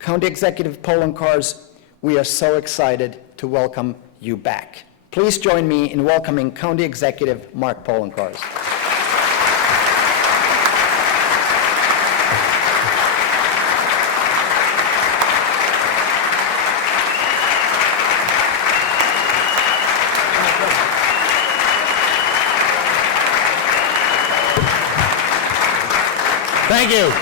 County Executive Poloncarz, we are so excited to welcome you back. Please join me in welcoming County Executive Mark Poloncarz. Thank you.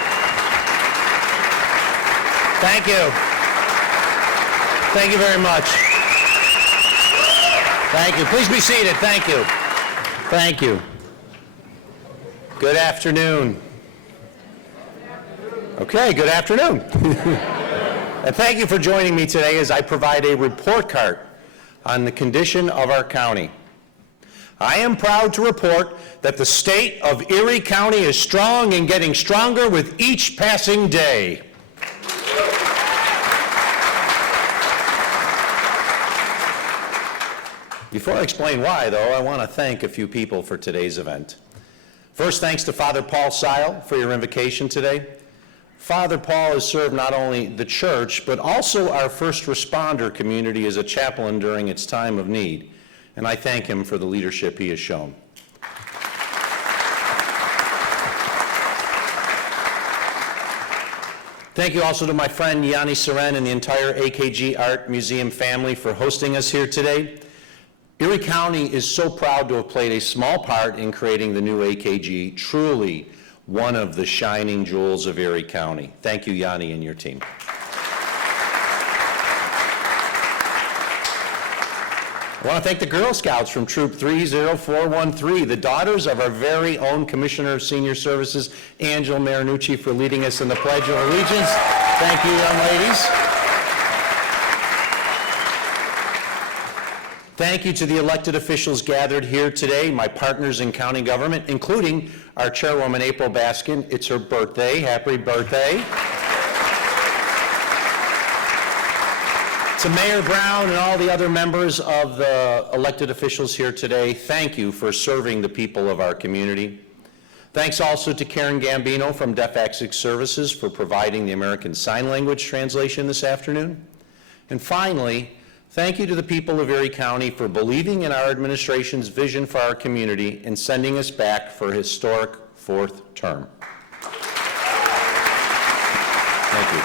Thank you. Thank you very much. Thank you. Please be seated. Thank you. Thank you. Good afternoon. Okay, good afternoon. And thank you for joining me today as I provide a report card on the condition of our county. I am proud to report that the state of Erie County is strong and getting stronger with each passing day. Before I explain why, though, I want to thank a few people for today's event. First, thanks to Father Paul Seil for your invocation today. Father Paul has served not only the church, but also our first responder community as a chaplain during its time of need, and I thank him for the leadership he has shown. Thank you also to my friend Yanni Seren and the entire AKG Art Museum family for hosting us here today. Erie County is so proud to have played a small part in creating the new AKG, truly one of the shining jewels of Erie County. Thank you, Yanni, and your team. I want to thank the Girl Scouts from Troop 30413, the daughters of our very own Commissioner of Senior Services, Angela Marinucci, for leading us in the Pledge of Allegiance. Thank you, young ladies. Thank you to the elected officials gathered here today, my partners in county government, including our chairwoman, April Baskin. It's her birthday. Happy birthday. To Mayor Brown and all the other members of the elected officials here today, thank you for serving the people of our community. Thanks also to Karen Gambino from Deaf Access Services for providing the American Sign Language translation this afternoon. And finally, thank you to the people of Erie County for believing in our administration's vision for our community and sending us back for a historic fourth term. Thank you.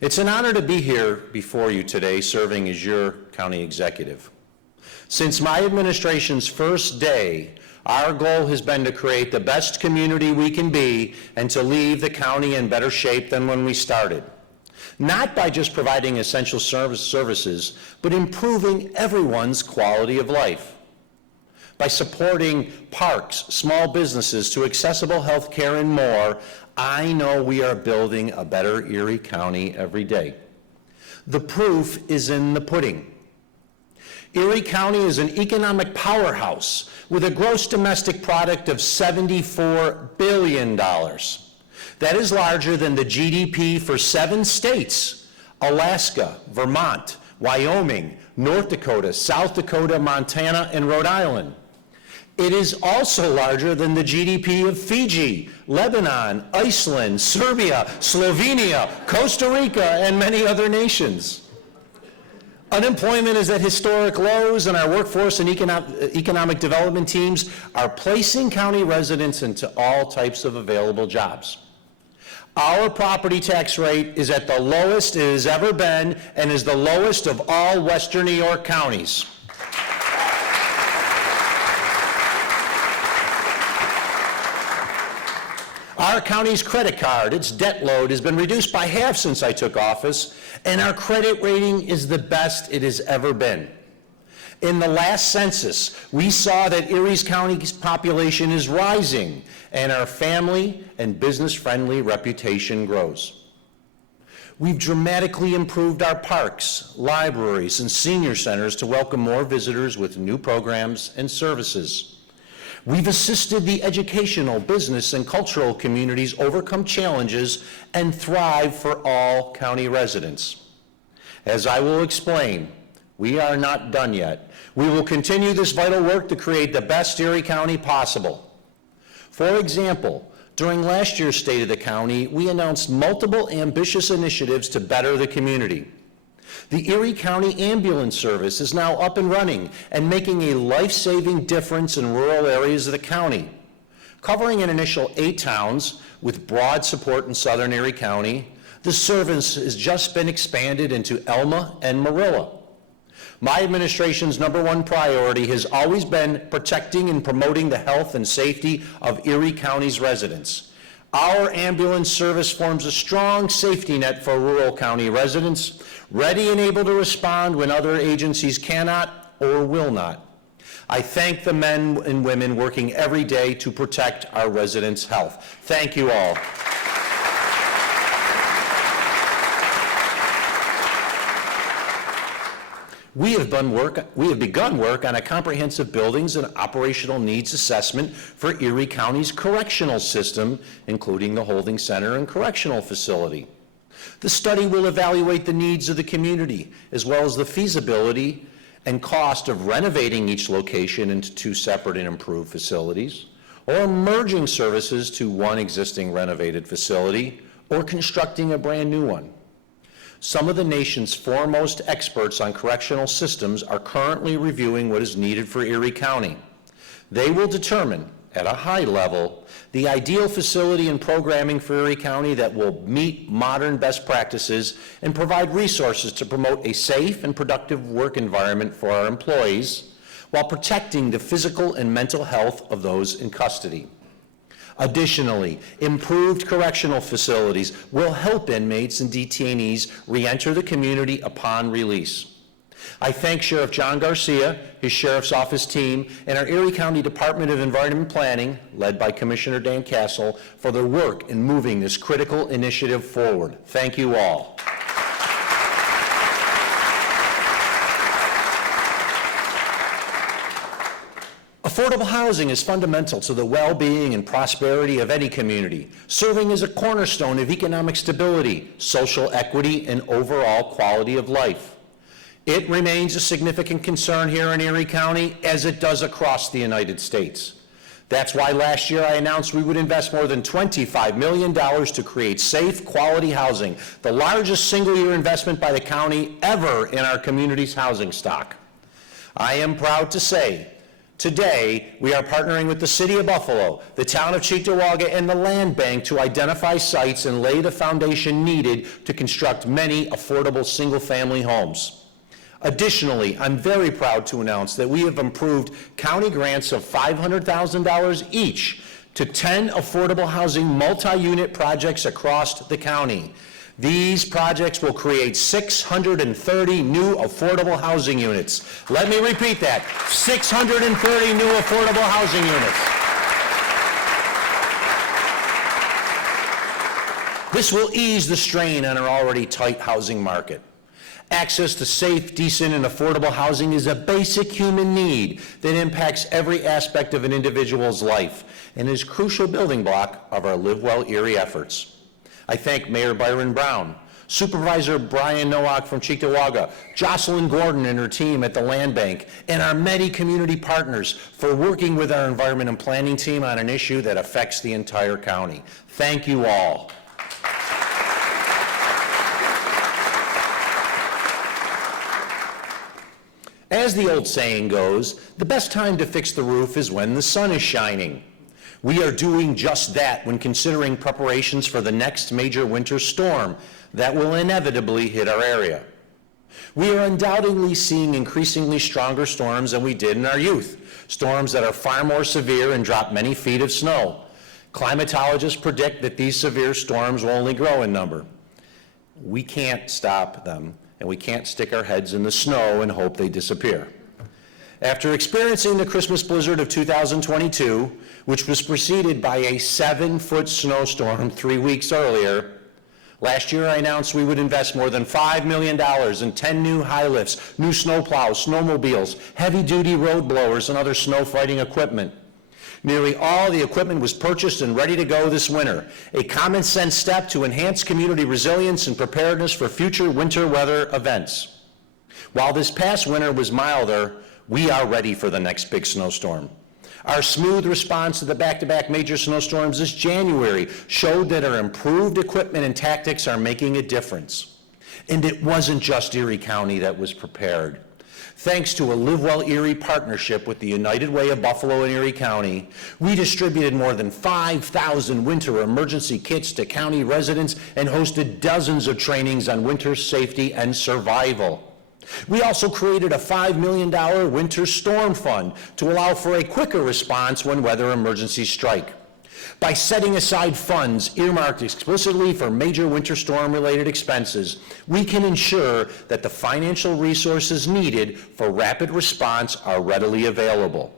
It's an honor to be here before you today serving as your county executive. Since my administration's first day, our goal has been to create the best community we can be and to leave the county in better shape than when we started. Not by just providing essential services, but improving everyone's quality of life. By supporting parks, small businesses, to accessible health care and more, I know we are building a better Erie County every day. The proof is in the pudding. Erie County is an economic powerhouse with a gross domestic product of $74 billion. That is larger than the GDP for 7 states: Alaska, Vermont, Wyoming, North Dakota, South Dakota, Montana, and Rhode Island. It is also larger than the GDP of Fiji, Lebanon, Iceland, Serbia, Slovenia, Costa Rica, and many other nations. Unemployment is at historic lows, and our workforce and economic development teams are placing county residents into all types of available jobs. Our property tax rate is at the lowest it has ever been and is the lowest of all Western New York counties. Our county's credit card, its debt load, has been reduced by half since I took office, and our credit rating is the best it has ever been. In the last census, we saw that Erie County's population is rising, and our family and business-friendly reputation grows. We've dramatically improved our parks, libraries, and senior centers to welcome more visitors with new programs and services. We've assisted the educational, business, and cultural communities overcome challenges and thrive for all county residents. As I will explain, we are not done yet. We will continue this vital work to create the best Erie County possible. For example, During last year's State of the County, we announced multiple ambitious initiatives to better the community. The Erie County Ambulance Service is now up and running and making a life-saving difference in rural areas of the county. Covering an initial 8 towns with broad support in southern Erie County, the service has just been expanded into Elma and Marilla. My administration's #1 priority has always been protecting and promoting the health and safety of Erie County's residents. Our ambulance service forms a strong safety net for rural county residents, ready and able to respond when other agencies cannot or will not. I thank the men and women working every day to protect our residents' health. Thank you all. We have begun work on a comprehensive buildings and operational needs assessment for Erie County's correctional system, including the holding center and correctional facility. The study will evaluate the needs of the community, as well as the feasibility and cost of renovating each location into 2 separate and improved facilities, or merging services to one existing renovated facility, or constructing a brand new one. Some of the nation's foremost experts on correctional systems are currently reviewing what is needed for Erie County. They will determine, at a high level, the ideal facility and programming for Erie County that will meet modern best practices and provide resources to promote a safe and productive work environment for our employees, while protecting the physical and mental health of those in custody. Additionally, improved correctional facilities will help inmates and detainees re-enter the community upon release. I thank Sheriff John Garcia, his Sheriff's Office team, and our Erie County Department of Environment Planning, led by Commissioner Dan Castle, for their work in moving this critical initiative forward. Thank you all. Affordable housing is fundamental to the well-being and prosperity of any community, serving as a cornerstone of economic stability, social equity, and overall quality of life. It remains a significant concern here in Erie County, as it does across the United States. That's why last year I announced we would invest more than $25 million to create safe, quality housing, the largest single-year investment by the county ever in our community's housing stock. I am proud to say, today, we are partnering with the City of Buffalo, the Town of Cheektowaga, and the Land Bank to identify sites and lay the foundation needed to construct many affordable single-family homes. Additionally, I'm very proud to announce that we have approved county grants of $500,000 each to 10 affordable housing multi-unit projects across the county. These projects will create 630 new affordable housing units. Let me repeat that, 630 new affordable housing units. This will ease the strain on our already tight housing market. Access to safe, decent, and affordable housing is a basic human need that impacts every aspect of an individual's life and is a crucial building block of our Live Well Erie efforts. I thank Mayor Byron Brown, Supervisor Brian Nowak from Cheektowaga, Jocelyn Gordon and her team at the Land Bank, and our many community partners for working with our environment and planning team on an issue that affects the entire county. Thank you all. As the old saying goes, the best time to fix the roof is when the sun is shining. We are doing just that when considering preparations for the next major winter storm that will inevitably hit our area. We are undoubtedly seeing increasingly stronger storms than we did in our youth, storms that are far more severe and drop many feet of snow. Climatologists predict that these severe storms will only grow in number. We can't stop them, and we can't stick our heads in the snow and hope they disappear. After experiencing the Christmas blizzard of 2022, which was preceded by a 7-foot snowstorm 3 weeks earlier, last year I announced we would invest more than $5 million in 10 new high lifts, new snowplows, snowmobiles, heavy-duty road blowers, and other snow fighting equipment. Nearly all the equipment was purchased and ready to go this winter, a common sense step to enhance community resilience and preparedness for future winter weather events. While this past winter was milder, we are ready for the next big snowstorm. Our smooth response to the back-to-back major snowstorms this January showed that our improved equipment and tactics are making a difference. And it wasn't just Erie County that was prepared. Thanks to a Live Well Erie partnership with the United Way of Buffalo and Erie County, we distributed more than 5,000 winter emergency kits to county residents and hosted dozens of trainings on winter safety and survival. We also created a $5 million winter storm fund to allow for a quicker response when weather emergencies strike. By setting aside funds earmarked explicitly for major winter storm-related expenses, we can ensure that the financial resources needed for rapid response are readily available.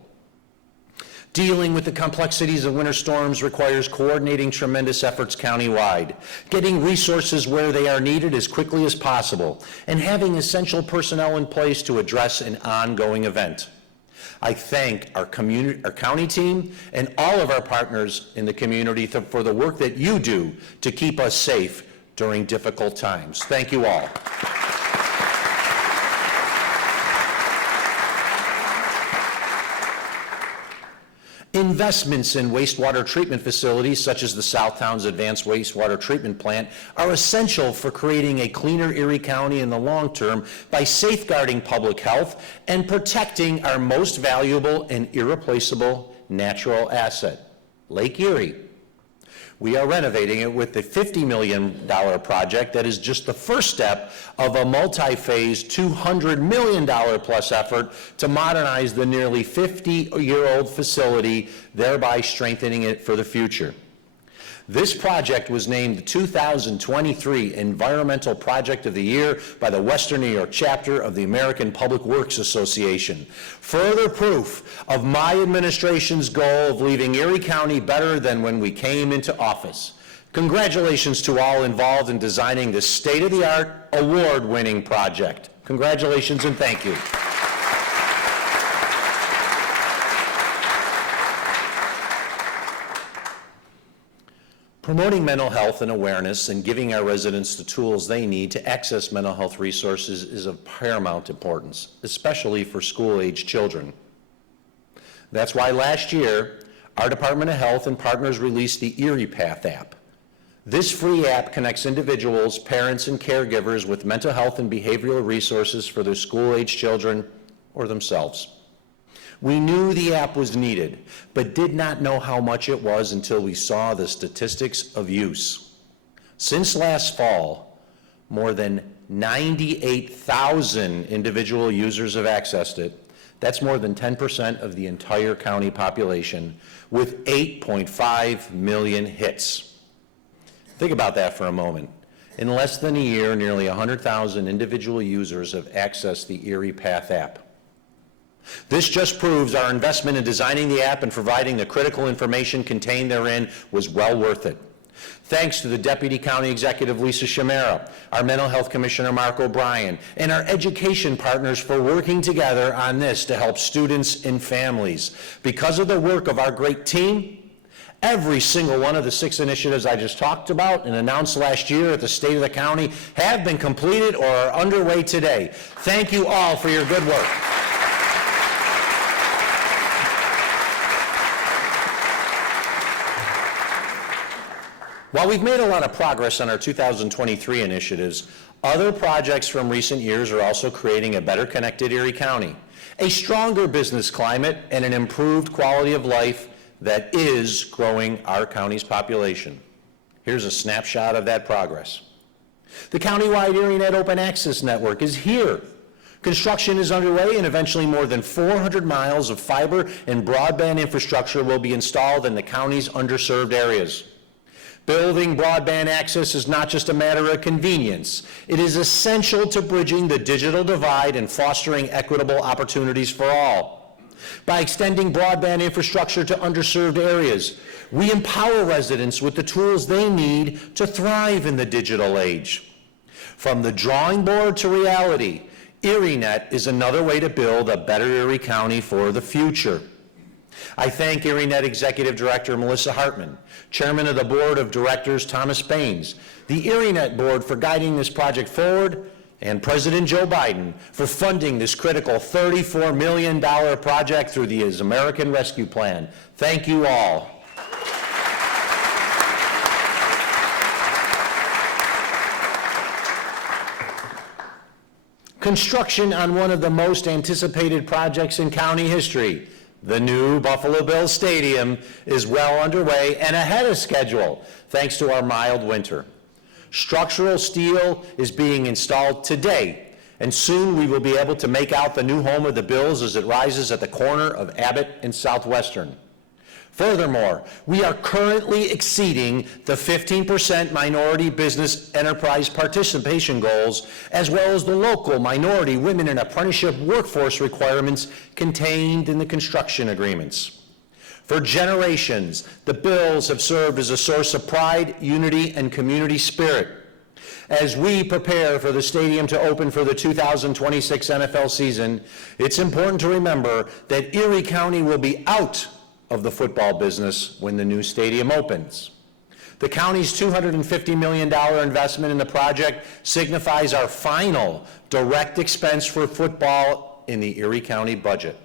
Dealing with the complexities of winter storms requires coordinating tremendous efforts countywide, getting resources where they are needed as quickly as possible, and having essential personnel in place to address an ongoing event. I thank our county team and all of our partners in the community for the work that you do to keep us safe during difficult times. Thank you all. Investments in wastewater treatment facilities, such as the Southtown's Advanced Wastewater Treatment Plant, are essential for creating a cleaner Erie County in the long term by safeguarding public health and protecting our most valuable and irreplaceable natural asset, Lake Erie. We are renovating it with the $50 million project that is just the first step of a multi-phase $200 million plus effort to modernize the nearly 50-year-old facility, thereby strengthening it for the future. This project was named the 2023 Environmental Project of the Year by the Western New York chapter of the American Public Works Association. Further proof of my administration's goal of leaving Erie County better than when we came into office. Congratulations to all involved in designing this state-of-the-art, award-winning project. Congratulations and thank you. Promoting mental health and awareness and giving our residents the tools they need to access mental health resources is of paramount importance, especially for school-age children. That's why last year, our Department of Health and partners released the Erie Path app. This free app connects individuals, parents, and caregivers with mental health and behavioral resources for their school-age children or themselves. We knew the app was needed, but did not know how much it was until we saw the statistics of use. Since last fall, more than 98,000 individual users have accessed it. That's more than 10% of the entire county population, with 8.5 million hits. Think about that for a moment. In less than a year, nearly 100,000 individual users have accessed the Erie Path app. This just proves our investment in designing the app and providing the critical information contained therein was well worth it. Thanks to the Deputy County Executive Lisa Shamera, our Mental Health Commissioner Mark O'Brien, and our education partners for working together on this to help students and families. Because of the work of our great team, every single one of the 6 initiatives I just talked about and announced last year at the State of the County have been completed or are underway today. Thank you all for your good work. While we've made a lot of progress on our 2023 initiatives, other projects from recent years are also creating a better connected Erie County, a stronger business climate, and an improved quality of life that is growing our county's population. Here's a snapshot of that progress. The countywide ErieNet Open Access Network is here. Construction is underway, and eventually more than 400 miles of fiber and broadband infrastructure will be installed in the county's underserved areas. Building broadband access is not just a matter of convenience. It is essential to bridging the digital divide and fostering equitable opportunities for all. By extending broadband infrastructure to underserved areas, we empower residents with the tools they need to thrive in the digital age. From the drawing board to reality, ErieNet is another way to build a better Erie County for the future. I thank ErieNet Executive Director Melissa Hartman, Chairman of the Board of Directors Thomas Baines, the ErieNet Board for guiding this project forward, and President Joe Biden for funding this critical $34 million project through the American Rescue Plan. Thank you all. Construction on one of the most anticipated projects in county history, the new Buffalo Bills Stadium, is well underway and ahead of schedule, thanks to our mild winter. Structural steel is being installed today, and soon we will be able to make out the new home of the Bills as it rises at the corner of Abbott and Southwestern. Furthermore, we are currently exceeding the 15% minority business enterprise participation goals, as well as the local minority, women, and apprenticeship workforce requirements contained in the construction agreements. For generations, the Bills have served as a source of pride, unity, and community spirit. As we prepare for the stadium to open for the 2026 NFL season, it's important to remember that Erie County will be out of the football business when the new stadium opens. The county's $250 million investment in the project signifies our final direct expense for football in the Erie County budget.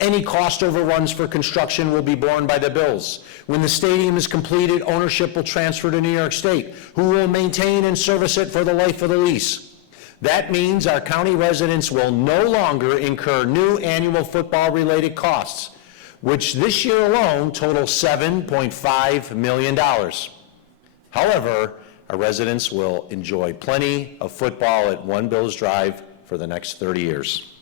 Any cost overruns for construction will be borne by the Bills. When the stadium is completed, ownership will transfer to New York State, who will maintain and service it for the life of the lease. That means our county residents will no longer incur new annual football-related costs, which this year alone total $7.5 million. However, our residents will enjoy plenty of football at One Bills Drive for the next 30 years.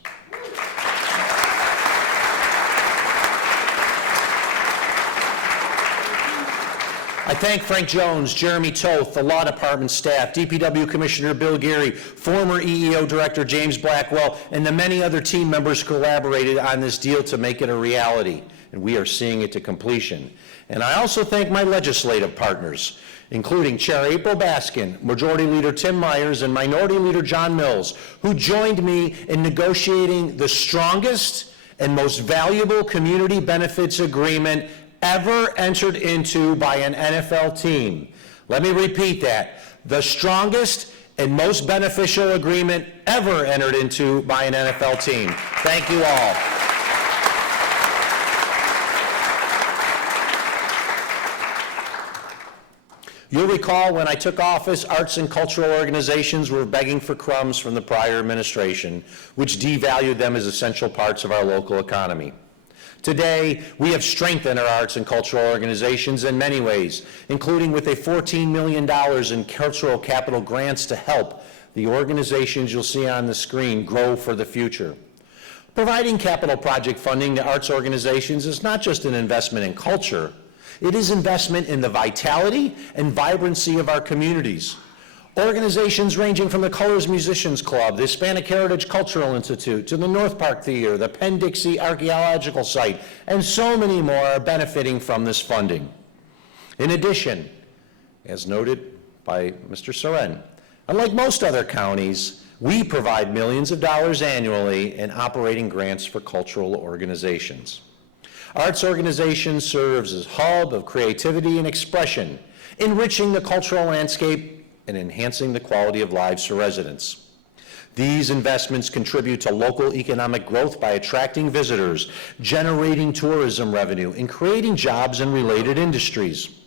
I thank Frank Jones, Jeremy Toth, the Law Department staff, DPW Commissioner Bill Geary, former EEO Director James Blackwell, and the many other team members who collaborated on this deal to make it a reality, and we are seeing it to completion. And I also thank my legislative partners, including Chair April Baskin, Majority Leader Tim Myers, and Minority Leader John Mills, who joined me in negotiating the strongest and most valuable community benefits agreement ever entered into by an NFL team. Let me repeat that. The strongest and most beneficial agreement ever entered into by an NFL team. Thank you all. You'll recall when I took office, arts and cultural organizations were begging for crumbs from the prior administration, which devalued them as essential parts of our local economy. Today, we have strengthened our arts and cultural organizations in many ways, including with a $14 million in cultural capital grants to help the organizations you'll see on the screen grow for the future. Providing capital project funding to arts organizations is not just an investment in culture, it is investment in the vitality and vibrancy of our communities. Organizations ranging from the Colors Musicians Club, the Hispanic Heritage Cultural Institute, to the North Park Theater, the Penn-Dixie Archaeological Site, and so many more are benefiting from this funding. In addition, as noted by Mr. Soren, unlike most other counties, we provide millions of dollars annually in operating grants for cultural organizations. Arts organizations serves as a hub of creativity and expression, enriching the cultural landscape and enhancing the quality of lives for residents. These investments contribute to local economic growth by attracting visitors, generating tourism revenue, and creating jobs in related industries.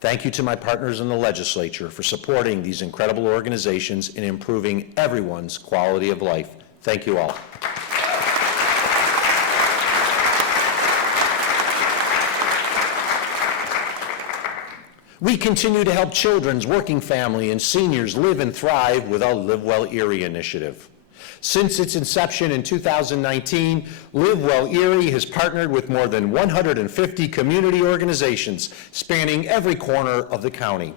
Thank you to my partners in the legislature for supporting these incredible organizations in improving everyone's quality of life. Thank you all. We continue to help children's working family and seniors live and thrive with our Live Well Erie initiative. Since its inception in 2019, Live Well Erie has partnered with more than 150 community organizations spanning every corner of the county.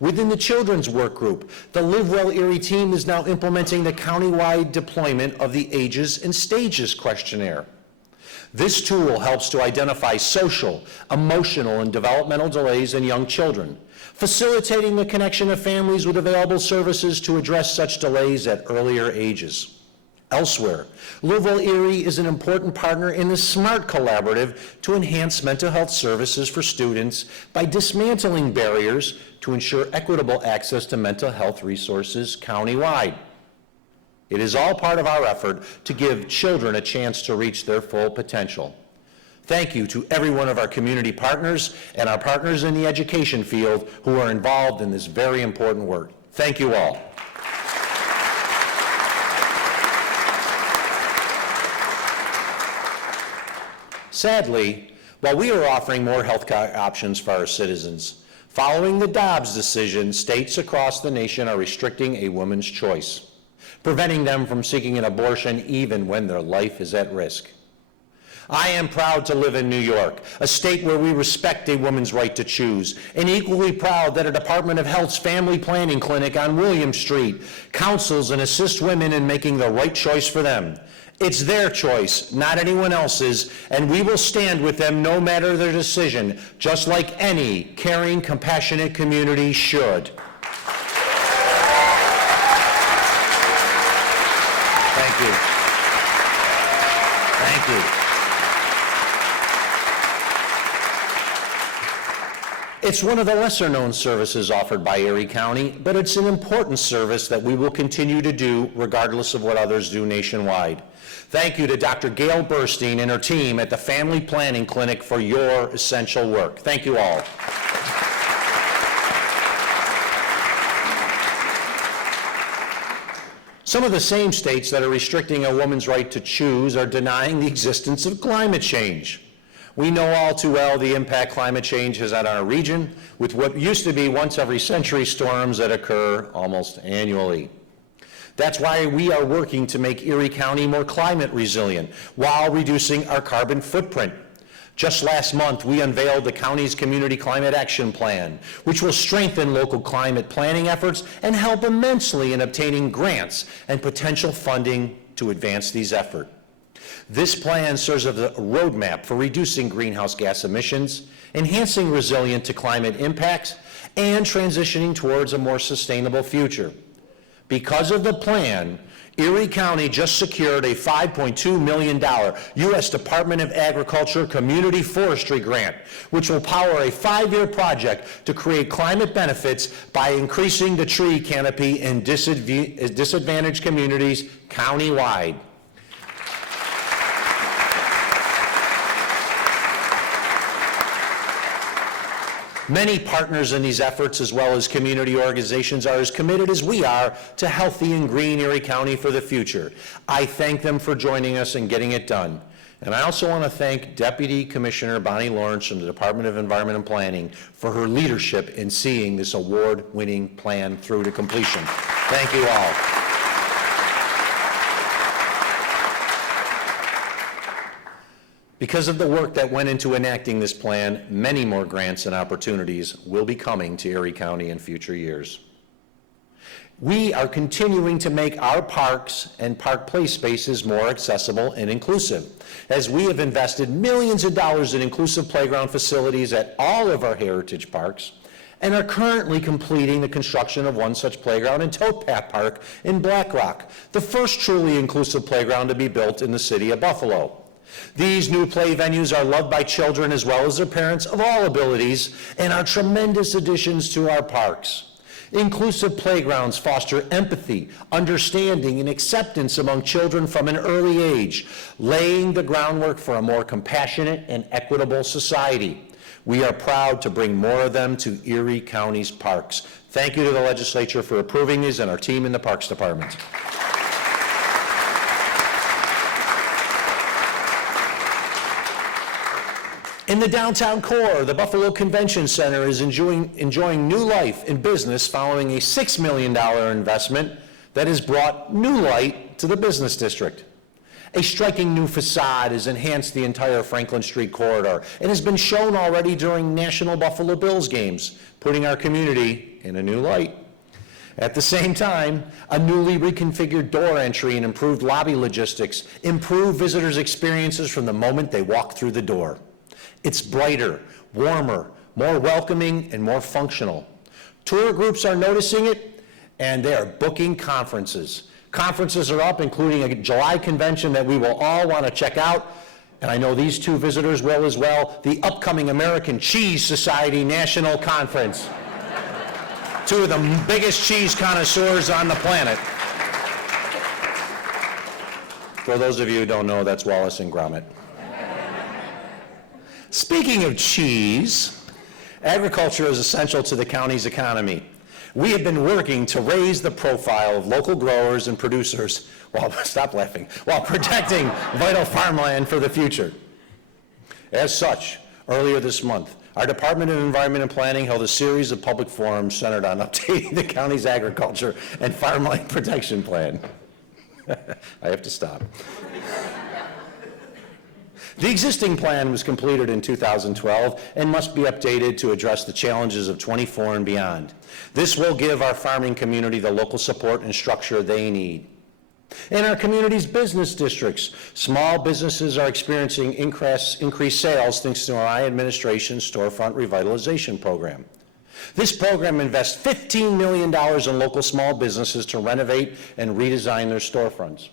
Within the children's work group, the Live Well Erie team is now implementing the countywide deployment of the Ages and Stages questionnaire. This tool helps to identify social, emotional, and developmental delays in young children, facilitating the connection of families with available services to address such delays at earlier ages. Elsewhere, Live Well Erie is an important partner in the SMART Collaborative to enhance mental health services for students by dismantling barriers to ensure equitable access to mental health resources countywide. It is all part of our effort to give children a chance to reach their full potential. Thank you to every one of our community partners and our partners in the education field who are involved in this very important work. Thank you all. Sadly, while we are offering more health care options for our citizens, following the Dobbs decision, states across the nation are restricting a woman's choice, preventing them from seeking an abortion even when their life is at risk. I am proud to live in New York, a state where we respect a woman's right to choose, and equally proud that a Department of Health's family planning clinic on William Street counsels and assists women in making the right choice for them. It's their choice, not anyone else's, and we will stand with them no matter their decision, just like any caring, compassionate community should. Thank you. Thank you. It's one of the lesser-known services offered by Erie County, but it's an important service that we will continue to do regardless of what others do nationwide. Thank you to Dr. Gail Burstein and her team at the Family Planning Clinic for your essential work. Thank you all. Some of the same states that are restricting a woman's right to choose are denying the existence of climate change. We know all too well the impact climate change has had on our region, with what used to be once every century storms that occur almost annually. That's why we are working to make Erie County more climate resilient while reducing our carbon footprint. Just last month, we unveiled the county's Community Climate Action Plan, which will strengthen local climate planning efforts and help immensely in obtaining grants and potential funding to advance these efforts. This plan serves as a roadmap for reducing greenhouse gas emissions, enhancing resilience to climate impacts, and transitioning towards a more sustainable future. Because of the plan, Erie County just secured a $5.2 million U.S. Department of Agriculture Community Forestry grant, which will power a 5-year project to create climate benefits by increasing the tree canopy in disadvantaged communities countywide. Many partners in these efforts, as well as community organizations, are as committed as we are to healthy and green Erie County for the future. I thank them for joining us and getting it done. And I also want to thank Deputy Commissioner Bonnie Lawrence from the Department of Environment and Planning for her leadership in seeing this award-winning plan through to completion. Thank you all. Because of the work that went into enacting this plan, many more grants and opportunities will be coming to Erie County in future years. We are continuing to make our parks and park play spaces more accessible and inclusive, as we have invested millions of dollars in inclusive playground facilities at all of our heritage parks, and are currently completing the construction of one such playground in Towpath Park in Black Rock, the first truly inclusive playground to be built in the city of Buffalo. These new play venues are loved by children as well as their parents of all abilities and are tremendous additions to our parks. Inclusive playgrounds foster empathy, understanding, and acceptance among children from an early age, laying the groundwork for a more compassionate and equitable society. We are proud to bring more of them to Erie County's parks. Thank you to the legislature for approving these and our team in the Parks Department. In the downtown core, the Buffalo Convention Center is enjoying new life in business following a $6 million investment that has brought new light to the business district. A striking new facade has enhanced the entire Franklin Street corridor and has been shown already during National Buffalo Bills games, putting our community in a new light. At the same time, a newly reconfigured door entry and improved lobby logistics improve visitors' experiences from the moment they walk through the door. It's brighter, warmer, more welcoming, and more functional. Tour groups are noticing it, and they are booking conferences. Conferences are up, including a July convention that we will all want to check out, and I know these two visitors will as well, the upcoming American Cheese Society National Conference. Two of the biggest cheese connoisseurs on the planet. For those of you who don't know, that's Wallace and Gromit. Speaking of cheese, agriculture is essential to the county's economy. We have been working to raise the profile of local growers and producers while protecting vital farmland for the future. As such, earlier this month, our Department of Environment and Planning held a series of public forums centered on updating the county's agriculture and farmland protection plan. I have to stop. The existing plan was completed in 2012 and must be updated to address the challenges of '24 and beyond. This will give our farming community the local support and structure they need. In our community's business districts, small businesses are experiencing increased sales thanks to my administration's storefront revitalization program. This program invests $15 million in local small businesses to renovate and redesign their storefronts,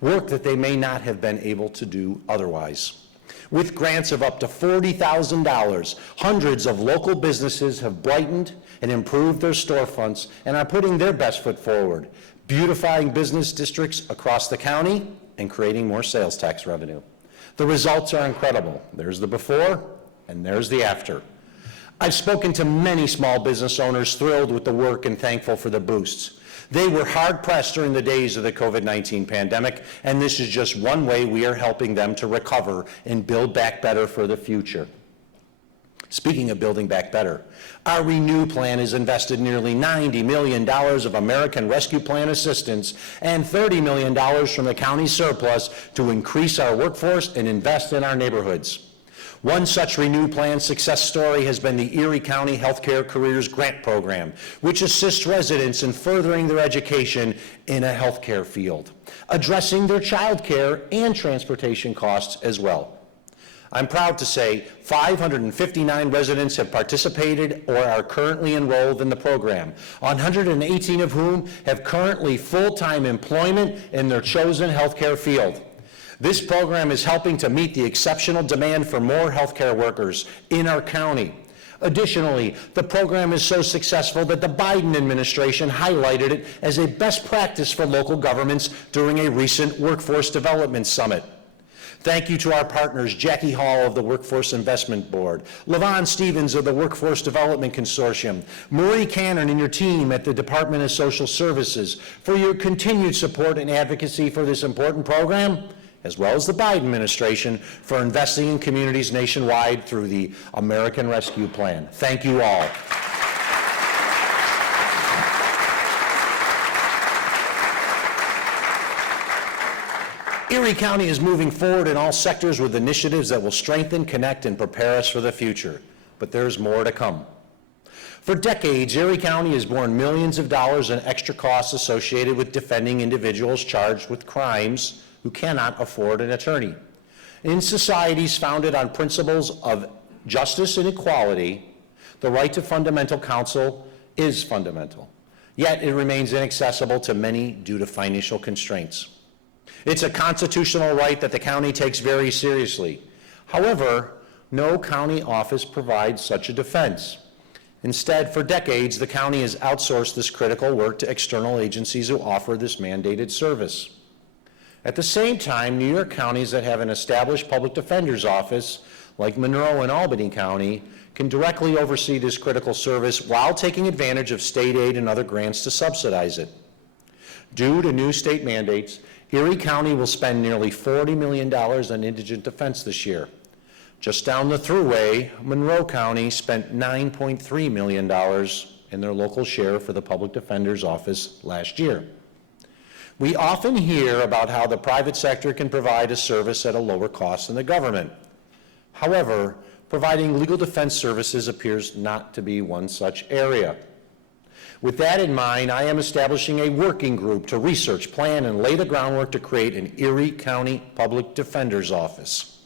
work that they may not have been able to do otherwise. With grants of up to $40,000, hundreds of local businesses have brightened and improved their storefronts and are putting their best foot forward, beautifying business districts across the county and creating more sales tax revenue. The results are incredible. There's the before and there's the after. I've spoken to many small business owners thrilled with the work and thankful for the boosts. They were hard-pressed during the days of the COVID-19 pandemic, and this is just one way we are helping them to recover and build back better for the future. Speaking of building back better, our Renew plan has invested nearly $90 million of American Rescue Plan assistance and $30 million from the county surplus to increase our workforce and invest in our neighborhoods. One such Renew Plan success story has been the Erie County Healthcare Careers Grant Program, which assists residents in furthering their education in a healthcare field, addressing their child care and transportation costs as well. I'm proud to say 559 residents have participated or are currently enrolled in the program, 118 of whom have currently full-time employment in their chosen healthcare field. This program is helping to meet the exceptional demand for more healthcare workers in our county. Additionally, the program is so successful that the Biden administration highlighted it as a best practice for local governments during a recent Workforce Development Summit. Thank you to our partners, Jackie Hall of the Workforce Investment Board, LaVon Stevens of the Workforce Development Consortium, Marie Cannon and your team at the Department of Social Services for your continued support and advocacy for this important program, as well as the Biden administration for investing in communities nationwide through the American Rescue Plan. Thank you all. Erie County is moving forward in all sectors with initiatives that will strengthen, connect, and prepare us for the future. But there's more to come. For decades, Erie County has borne millions of dollars in extra costs associated with defending individuals charged with crimes who cannot afford an attorney. In societies founded on principles of justice and equality, the right to fundamental counsel is fundamental. Yet it remains inaccessible to many due to financial constraints. It's a constitutional right that the county takes very seriously. However, no county office provides such a defense. Instead, for decades, the county has outsourced this critical work to external agencies who offer this mandated service. At the same time, New York counties that have an established public defender's office, like Monroe and Albany County, can directly oversee this critical service while taking advantage of state aid and other grants to subsidize it. Due to new state mandates, Erie County will spend nearly $40 million on indigent defense this year. Just down the thruway, Monroe County spent $9.3 million in their local share for the public defender's office last year. We often hear about how the private sector can provide a service at a lower cost than the government. However, providing legal defense services appears not to be one such area. With that in mind, I am establishing a working group to research, plan, and lay the groundwork to create an Erie County Public Defender's Office.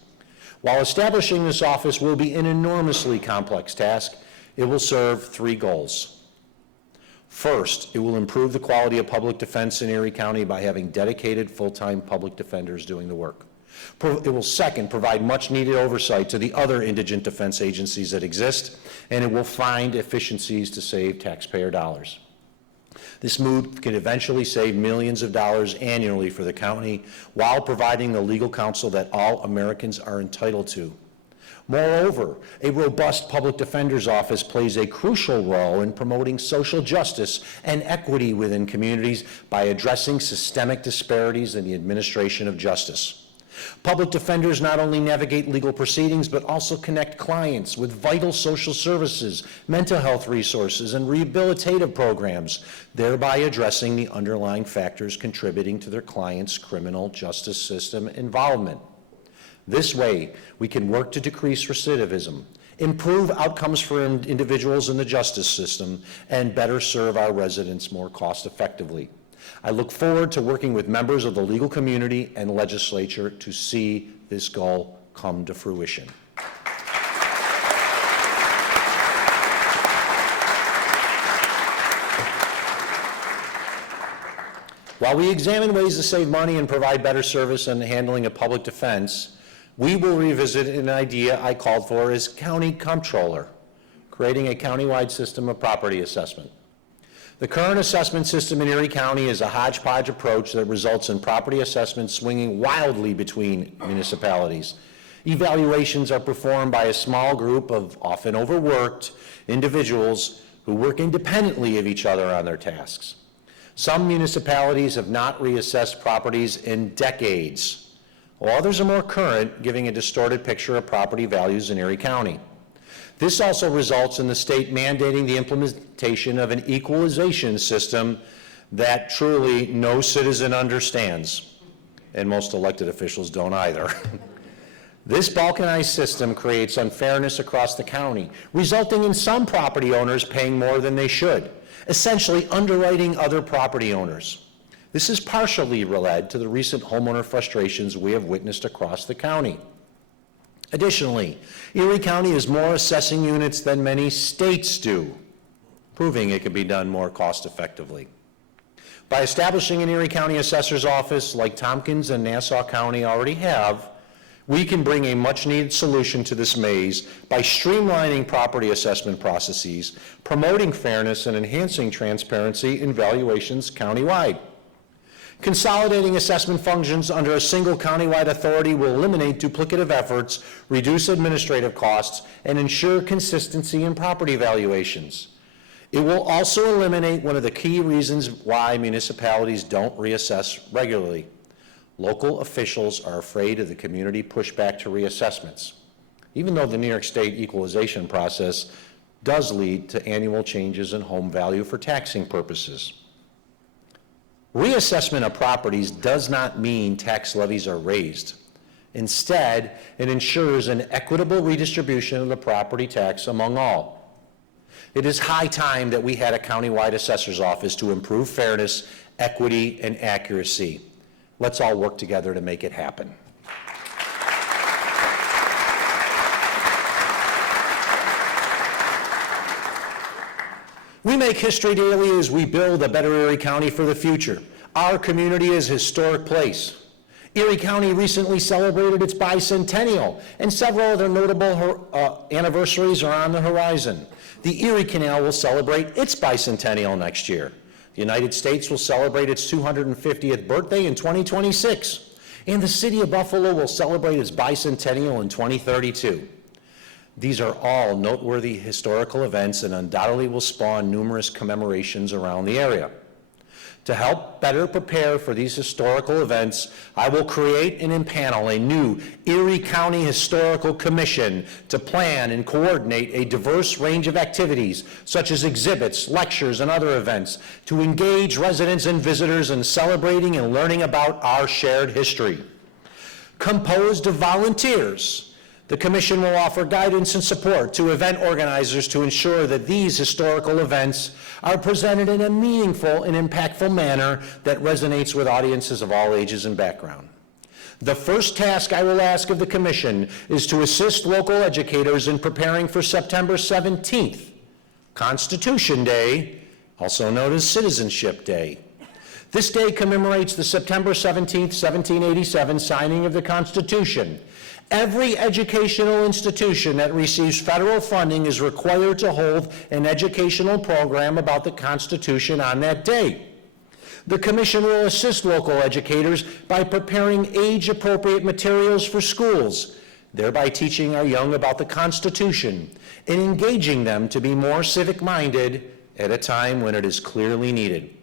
While establishing this office will be an enormously complex task, it will serve three goals. First, it will improve the quality of public defense in Erie County by having dedicated full-time public defenders doing the work. It will, second, provide much-needed oversight to the other indigent defense agencies that exist, and it will find efficiencies to save taxpayer dollars. This move could eventually save millions of dollars annually for the county while providing the legal counsel that all Americans are entitled to. Moreover, a robust public defender's office plays a crucial role in promoting social justice and equity within communities by addressing systemic disparities in the administration of justice. Public defenders not only navigate legal proceedings, but also connect clients with vital social services, mental health resources, and rehabilitative programs, thereby addressing the underlying factors contributing to their clients' criminal justice system involvement. This way, we can work to decrease recidivism, improve outcomes for individuals in the justice system, and better serve our residents more cost-effectively. I look forward to working with members of the legal community and legislature to see this goal come to fruition. While we examine ways to save money and provide better service in the handling of public defense, we will revisit an idea I called for as county comptroller, creating a countywide system of property assessment. The current assessment system in Erie County is a hodgepodge approach that results in property assessments swinging wildly between municipalities. Evaluations are performed by a small group of often overworked individuals who work independently of each other on their tasks. Some municipalities have not reassessed properties in decades, while others are more current, giving a distorted picture of property values in Erie County. This also results in the state mandating the implementation of an equalization system that truly no citizen understands, and most elected officials don't either. This balkanized system creates unfairness across the county, resulting in some property owners paying more than they should, essentially underwriting other property owners. This is partially led to the recent homeowner frustrations we have witnessed across the county. Additionally, Erie County has more assessing units than many states do, proving it can be done more cost-effectively. By establishing an Erie County Assessor's Office like Tompkins and Nassau County already have, we can bring a much-needed solution to this maze by streamlining property assessment processes, promoting fairness, and enhancing transparency in valuations countywide. Consolidating assessment functions under a single countywide authority will eliminate duplicative efforts, reduce administrative costs, and ensure consistency in property valuations. It will also eliminate one of the key reasons why municipalities don't reassess regularly. Local officials are afraid of the community pushback to reassessments, even though the New York State equalization process does lead to annual changes in home value for taxing purposes. Reassessment of properties does not mean tax levies are raised. Instead, it ensures an equitable redistribution of the property tax among all. It is high time that we had a countywide assessor's office to improve fairness, equity, and accuracy. Let's all work together to make it happen. We make history daily as we build a better Erie County for the future. Our community is a historic place. Erie County recently celebrated its bicentennial, and several other notable anniversaries are on the horizon. The Erie Canal will celebrate its bicentennial next year. The United States will celebrate its 250th birthday in 2026, and the city of Buffalo will celebrate its bicentennial in 2032. These are all noteworthy historical events and undoubtedly will spawn numerous commemorations around the area. To help better prepare for these historical events, I will create and impanel a new Erie County Historical Commission to plan and coordinate a diverse range of activities, such as exhibits, lectures, and other events, to engage residents and visitors in celebrating and learning about our shared history. Composed of volunteers, the Commission will offer guidance and support to event organizers to ensure that these historical events are presented in a meaningful and impactful manner that resonates with audiences of all ages and background. The first task I will ask of the Commission is to assist local educators in preparing for September 17th, Constitution Day, also known as Citizenship Day. This day commemorates the September 17th, 1787 signing of the Constitution. Every educational institution that receives federal funding is required to hold an educational program about the Constitution on that day. The Commission will assist local educators by preparing age-appropriate materials for schools, thereby teaching our young about the Constitution and engaging them to be more civic-minded at a time when it is clearly needed.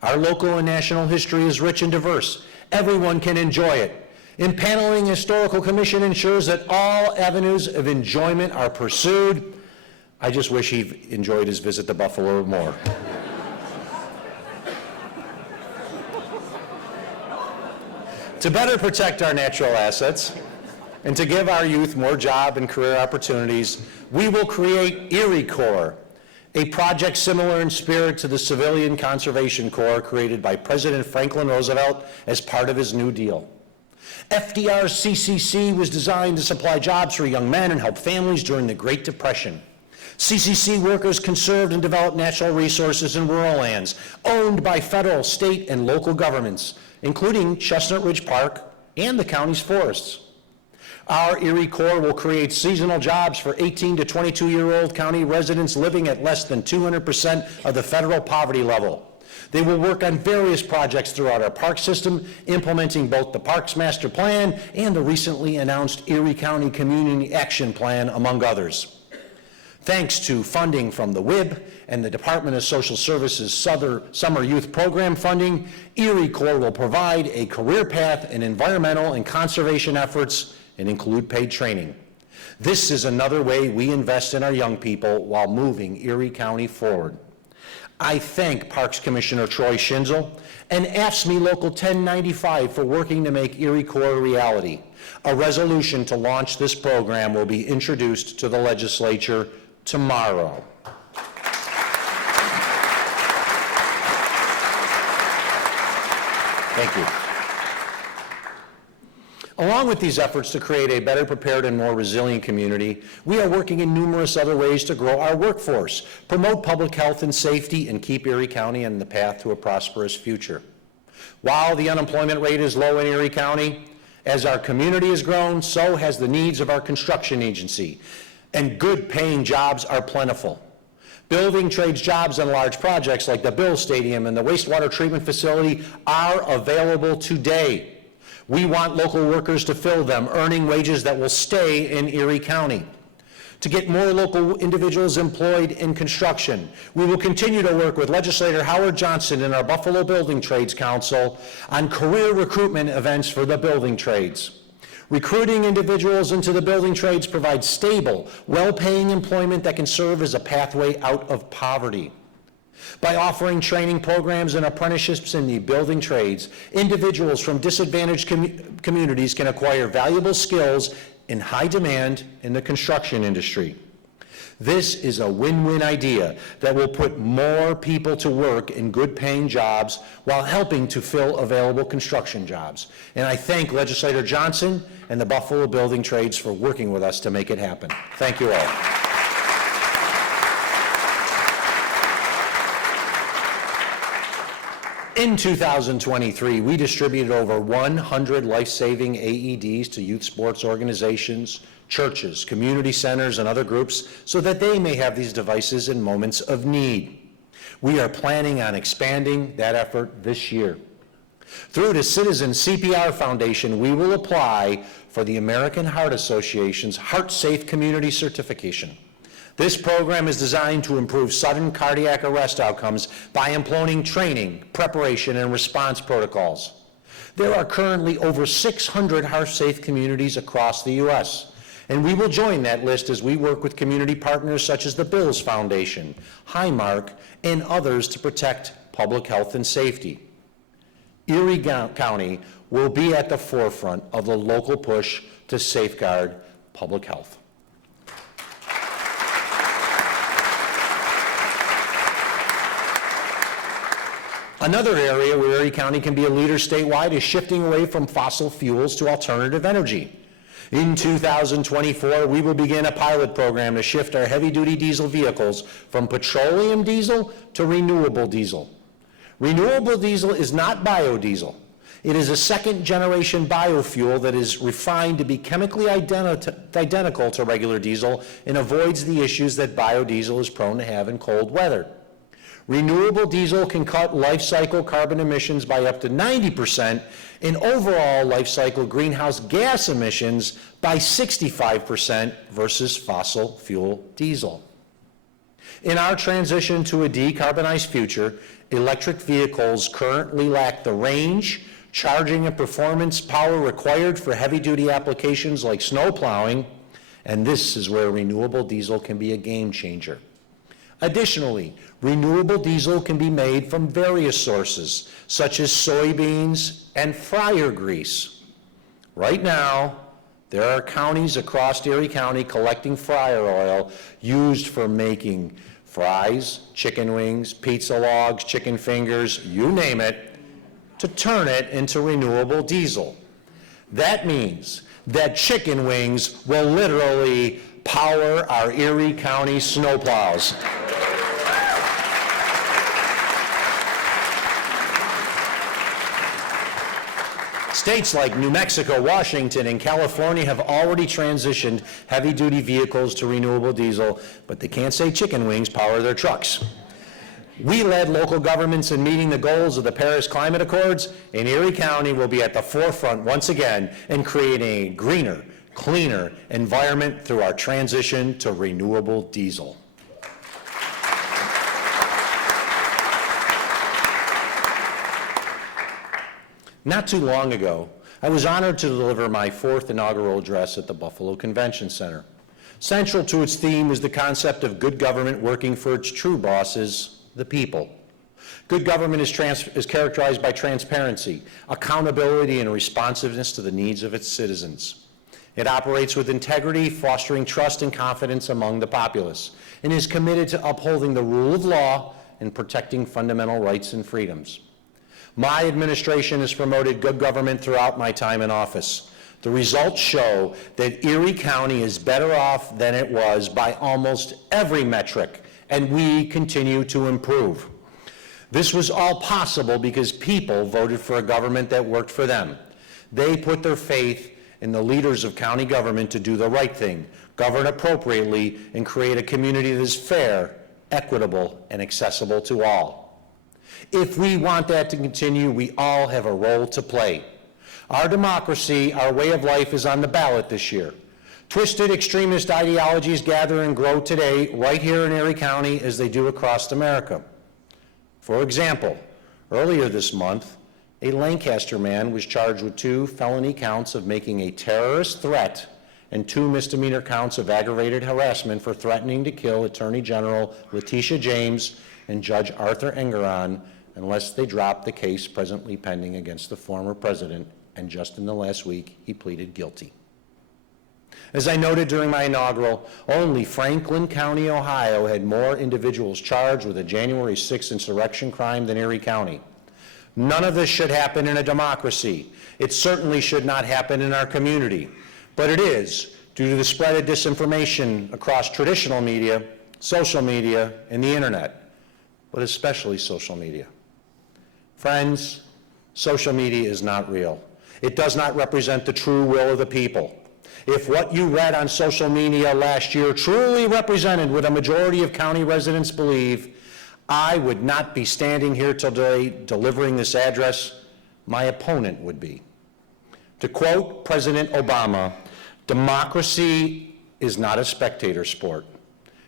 Our local and national history is rich and diverse. Everyone can enjoy it. Impaneling Historical Commission ensures that all avenues of enjoyment are pursued. I just wish he enjoyed his visit to Buffalo more. To better protect our natural assets and to give our youth more job and career opportunities, we will create Erie CORE, a project similar in spirit to the Civilian Conservation Corps created by President Franklin Roosevelt as part of his New Deal. FDR's CCC was designed to supply jobs for young men and help families during the Great Depression. CCC workers conserved and developed natural resources in rural lands owned by federal, state, and local governments, including Chestnut Ridge Park and the county's forests. Our Erie CORE will create seasonal jobs for 18 to 22-year-old county residents living at less than 200% of the federal poverty level. They will work on various projects throughout our park system, implementing both the Parks Master Plan and the recently announced Erie County Community Action Plan, among others. Thanks to funding from the WIB and the Department of Social Services Summer Youth Program funding, Erie CORE will provide a career path in environmental and conservation efforts and include paid training. This is another way we invest in our young people while moving Erie County forward. I thank Parks Commissioner Troy Schinzel and AFSCME Local 1095 for working to make Erie CORE a reality. A resolution to launch this program will be introduced to the legislature tomorrow. Thank you. Along with these efforts to create a better prepared and more resilient community, we are working in numerous other ways to grow our workforce, promote public health and safety, and keep Erie County on the path to a prosperous future. While the unemployment rate is low in Erie County, as our community has grown, so has the needs of our construction agency, and good paying jobs are plentiful. Building trades jobs on large projects like the Bill Stadium and the wastewater treatment facility are available today. We want local workers to fill them, earning wages that will stay in Erie County. To get more local individuals employed in construction, we will continue to work with legislator Howard Johnson and our Buffalo Building Trades Council on career recruitment events for the building trades. Recruiting individuals into the building trades provides stable, well-paying employment that can serve as a pathway out of poverty. By offering training programs and apprenticeships in the building trades, individuals from disadvantaged communities can acquire valuable skills in high demand in the construction industry. This is a win-win idea that will put more people to work in good-paying jobs while helping to fill available construction jobs. And I thank Legislator Johnson and the Buffalo Building Trades for working with us to make it happen. Thank you all. In 2023, we distributed over 100 life-saving AEDs to youth sports organizations, churches, community centers, and other groups so that they may have these devices in moments of need. We are planning on expanding that effort this year. Through the Citizen CPR Foundation, we will apply for the American Heart Association's Heart Safe Community Certification. This program is designed to improve sudden cardiac arrest outcomes by employing training, preparation, and response protocols. There are currently over 600 heart-safe communities across the U.S., and we will join that list as we work with community partners such as the Bills Foundation, Highmark, and others to protect public health and safety. Erie County will be at the forefront of the local push to safeguard public health. Another area where Erie County can be a leader statewide is shifting away from fossil fuels to alternative energy. In 2024, we will begin a pilot program to shift our heavy-duty diesel vehicles from petroleum diesel to renewable diesel. Renewable diesel is not biodiesel. It is a second-generation biofuel that is refined to be chemically identical to regular diesel and avoids the issues that biodiesel is prone to have in cold weather. Renewable diesel can cut life cycle carbon emissions by up to 90% and overall life cycle greenhouse gas emissions by 65% versus fossil fuel diesel. In our transition to a decarbonized future, electric vehicles currently lack the range, charging and performance power required for heavy-duty applications like snow plowing, and this is where renewable diesel can be a game changer. Additionally, renewable diesel can be made from various sources, such as soybeans and fryer grease. Right now, there are counties across Erie County collecting fryer oil used for making fries, chicken wings, pizza logs, chicken fingers, you name it, to turn it into renewable diesel. That means that chicken wings will literally power our Erie County snowplows. States like New Mexico, Washington, and California have already transitioned heavy-duty vehicles to renewable diesel, but they can't say chicken wings power their trucks. We led local governments in meeting the goals of the Paris Climate Accords, and Erie County will be at the forefront once again in creating a greener, cleaner environment through our transition to renewable diesel. Not too long ago, I was honored to deliver my 4th inaugural address at the Buffalo Convention Center. Central to its theme was the concept of good government working for its true bosses, the people. Good government is characterized by transparency, accountability, and responsiveness to the needs of its citizens. It operates with integrity, fostering trust and confidence among the populace, and is committed to upholding the rule of law and protecting fundamental rights and freedoms. My administration has promoted good government throughout my time in office. The results show that Erie County is better off than it was by almost every metric, and we continue to improve. This was all possible because people voted for a government that worked for them. They put their faith in the leaders of county government to do the right thing, govern appropriately, and create a community that is fair, equitable, and accessible to all. If we want that to continue, we all have a role to play. Our democracy, our way of life is on the ballot this year. Twisted extremist ideologies gather and grow today right here in Erie County as they do across America. For example, earlier this month, a Lancaster man was charged with 2 felony counts of making a terrorist threat and 2 misdemeanor counts of aggravated harassment for threatening to kill Attorney General Letitia James and Judge Arthur Engeron unless they drop the case presently pending against the former president, and just in the last week, he pleaded guilty. As I noted during my inaugural, only Franklin County, Ohio had more individuals charged with a January 6th insurrection crime than Erie County. None of this should happen in a democracy. It certainly should not happen in our community, but it is due to the spread of disinformation across traditional media, social media, and the internet, but especially social media. Friends, social media is not real. It does not represent the true will of the people. If what you read on social media last year truly represented what a majority of county residents believe, I would not be standing here today delivering this address. My opponent would be. To quote President Obama, democracy is not a spectator sport.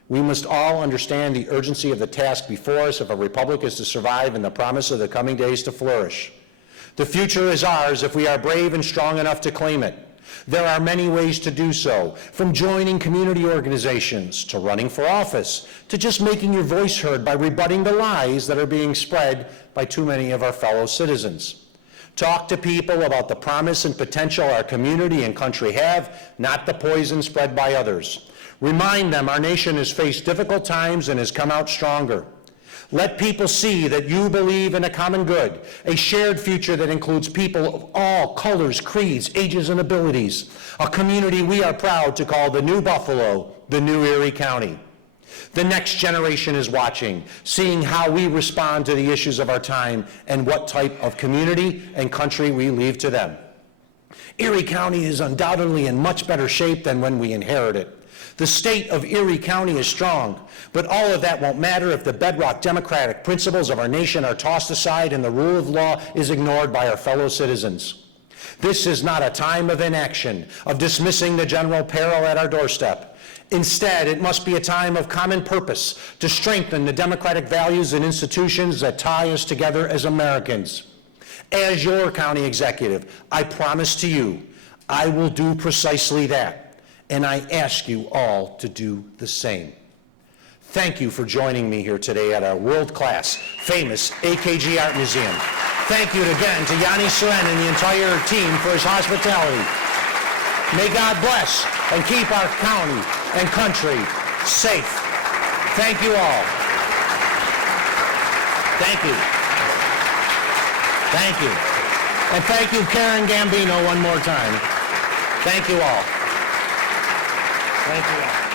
We must all understand the urgency of the task before us if a republic is to survive and the promise of the coming days to flourish. The future is ours if we are brave and strong enough to claim it. There are many ways to do so, from joining community organizations, to running for office, to just making your voice heard by rebutting the lies that are being spread by too many of our fellow citizens. Talk to people about the promise and potential our community and country have, not the poison spread by others. Remind them our nation has faced difficult times and has come out stronger. Let people see that you believe in a common good, a shared future that includes people of all colors, creeds, ages, and abilities, a community we are proud to call the New Buffalo, the New Erie County. The next generation is watching, seeing how we respond to the issues of our time and what type of community and country we leave to them. Erie County is undoubtedly in much better shape than when we inherited it. The state of Erie County is strong, but all of that won't matter if the bedrock democratic principles of our nation are tossed aside and the rule of law is ignored by our fellow citizens. This is not a time of inaction, of dismissing the general peril at our doorstep. Instead, it must be a time of common purpose to strengthen the democratic values and institutions that tie us together as Americans. As your county executive, I promise to you, I will do precisely that. And I ask you all to do the same. Thank you for joining me here today at our world-class, famous AKG Art Museum. Thank you again to Yanni Seren and the entire team for his hospitality. May God bless and keep our county and country safe. Thank you all. Thank you. Thank you. And thank you, Karen Gambino, one more time. Thank you all. Thank you all.